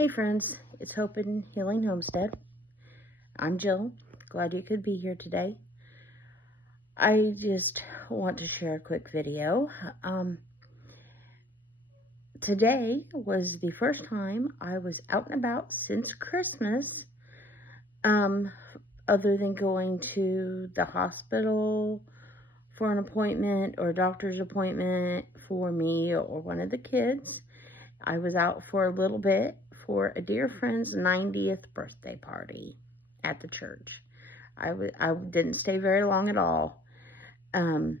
Hey friends, it's Hope and Healing Homestead. I'm Jill. Glad you could be here today. I just want to share a quick video. Today was the first time I was out and about since Christmas, other than going to the hospital for an appointment or a doctor's appointment for me or one of the kids. I was out for a little bit for a dear friend's 90th birthday party at the church. I didn't stay very long at all. But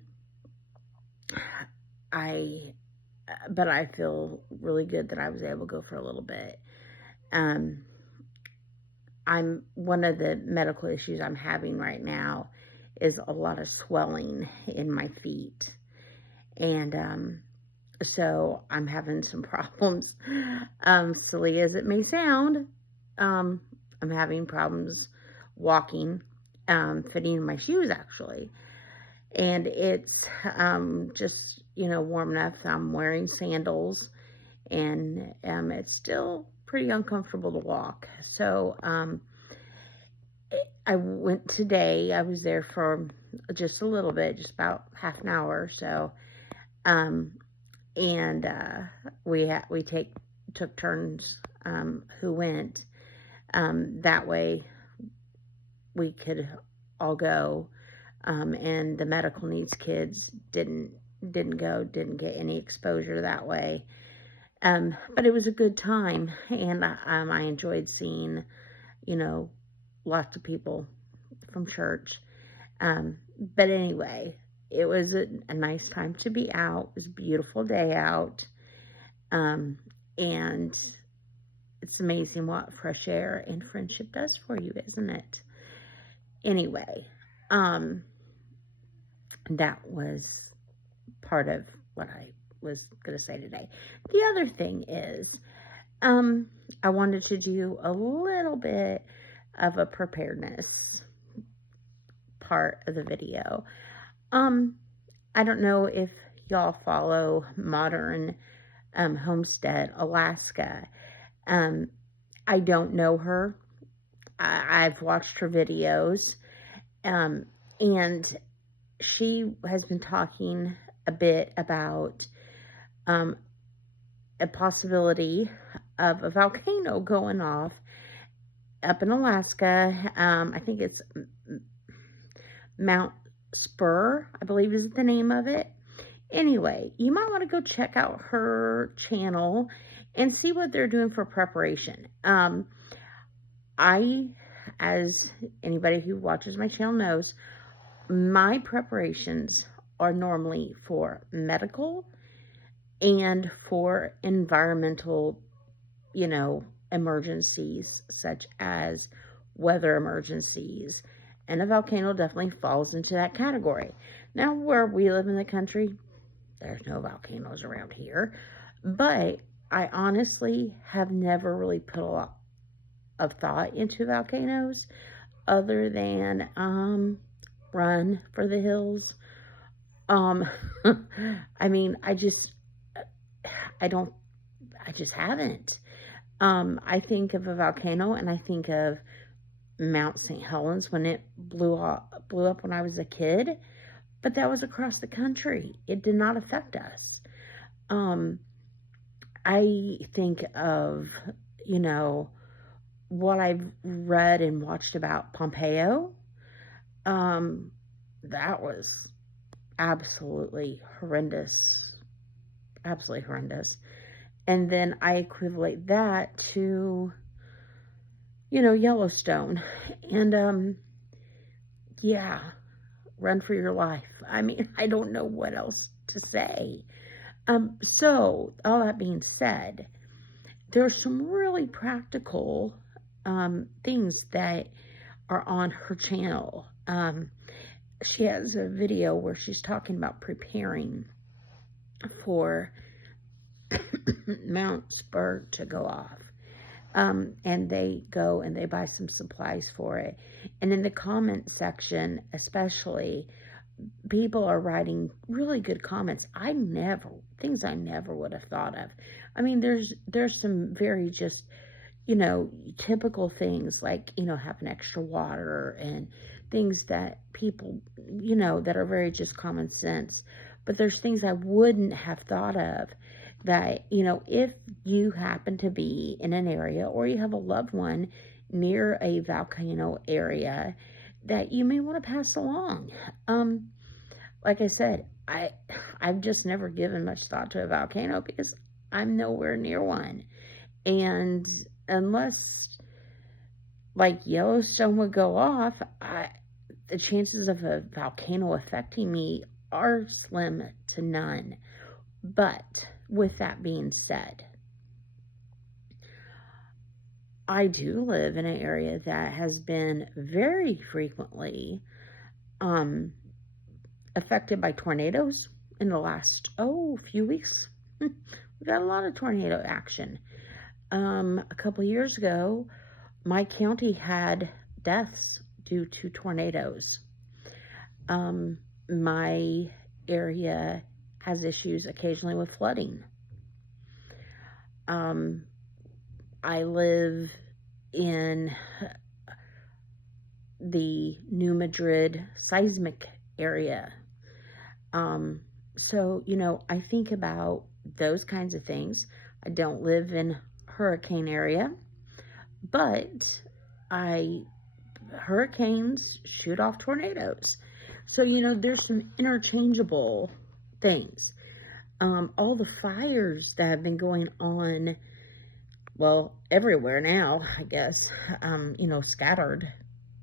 I feel really good that I was able to go for a little bit. One of the medical issues I'm having right now is a lot of swelling in my feet. And so I'm having some problems. Silly as it may sound, I'm having problems walking, fitting in my shoes actually. And it's just, warm enough. I'm wearing sandals, and it's still pretty uncomfortable to walk. So I went today. I was there for just a little bit, just about half an hour or so. And we took turns who went. That way we could all go. And the medical needs kids didn't get any exposure that way. But it was a good time, and I enjoyed seeing, lots of people from church. But anyway, it was a nice time to be out. It was a beautiful day out. And it's amazing what fresh air and friendship does for you, isn't it? Anyway, that was part of what I was going to say today. The other thing is, I wanted to do a little bit of a preparedness part of the video. I don't know if y'all follow Modern Homestead Alaska. I don't know her. I've watched her videos, and she has been talking a bit about a possibility of a volcano going off up in Alaska. I think it's Mount Spur, I believe is the name of it. Anyway, you might want to go check out her channel and see what they're doing for preparation. As anybody who watches my channel knows, my preparations are normally for medical and for environmental, emergencies, such as weather emergencies. And a volcano definitely falls into that category. Now, where we live in the country, there's no volcanoes around here. But I honestly have never really put a lot of thought into volcanoes other than run for the hills. I mean, I just haven't. I think of a volcano and I think of Mount St. Helens when it blew up when I was a kid, but that was across the country. It did not affect us. I think of, what I've read and watched about Pompeii. That was absolutely horrendous. Absolutely horrendous. And then I equivalent that to, Yellowstone. And, yeah, run for your life. I mean, I don't know what else to say. So, all that being said, there's some really practical things that are on her channel. She has a video where she's talking about preparing for Mount Spur to go off. And they go and they buy some supplies for it. And in the comment section, especially, people are writing really good comments. Things I never would have thought of. I mean, there's some very just, typical things like, having extra water and things that people, that are very just common sense. But there's things I wouldn't have thought of that, if you happen to be in an area or you have a loved one near a volcano area that you may want to pass along. Like I said, I've just never given much thought to a volcano because I'm nowhere near one. And unless like Yellowstone would go off, the chances of a volcano affecting me are slim to none. But with that being said, I do live in an area that has been very frequently affected by tornadoes in the last few weeks. We got a lot of tornado action. A couple of years ago, my county had deaths due to tornadoes. My area has issues occasionally with flooding. I live in the New Madrid seismic area. So, I think about those kinds of things. I don't live in hurricane area, but hurricanes shoot off tornadoes. So, there's some interchangeable things. All the fires that have been going on, well, everywhere now, I guess, scattered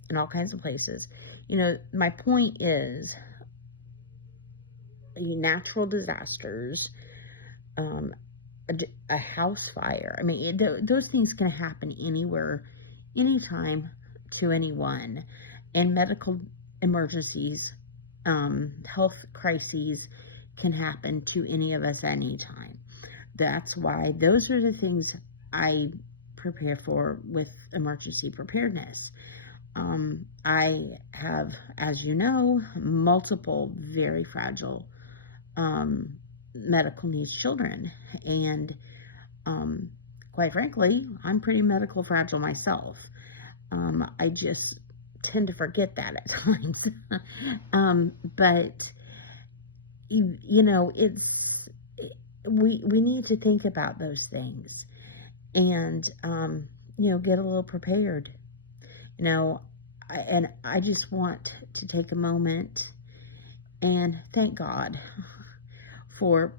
in all kinds of places. My point is, natural disasters, a house fire. I mean, those things can happen anywhere, anytime, to anyone. And medical emergencies, health crises can happen to any of us anytime. That's why those are the things I prepare for with emergency preparedness. I have, as you know, multiple very fragile medical needs children, and quite frankly, I'm pretty medical fragile myself. I just tend to forget that at times. But it's we need to think about those things and get a little prepared. I just want to take a moment and thank God for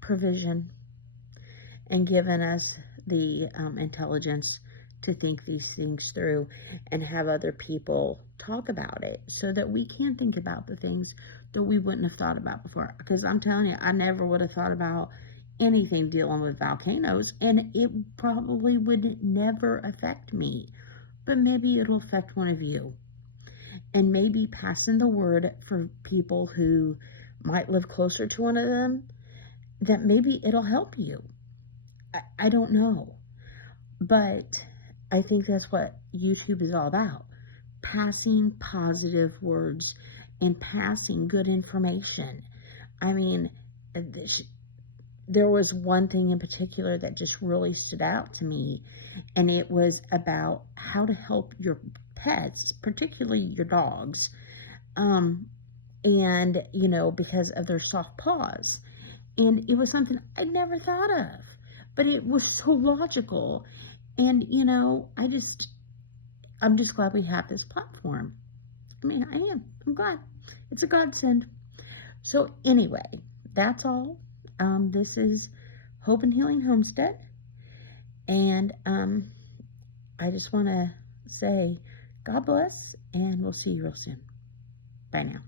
provision and giving us the intelligence to think these things through and have other people talk about it so that we can think about the things that we wouldn't have thought about before. Because I'm telling you, I never would have thought about anything dealing with volcanoes, and it probably would never affect me. But maybe it'll affect one of you. And maybe passing the word for people who might live closer to one of them, that maybe it'll help you. I don't know. But I think that's what YouTube is all about. Passing positive words and passing good information. I mean, there was one thing in particular that just really stood out to me, and it was about how to help your pets, particularly your dogs, and because of their soft paws. And it was something I never thought of, but it was so logical. And I'm just glad we have this platform. I mean, I'm glad. It's a godsend. So anyway, that's all. This is Hope and Healing Homestead. And I just want to say God bless, and we'll see you real soon. Bye now.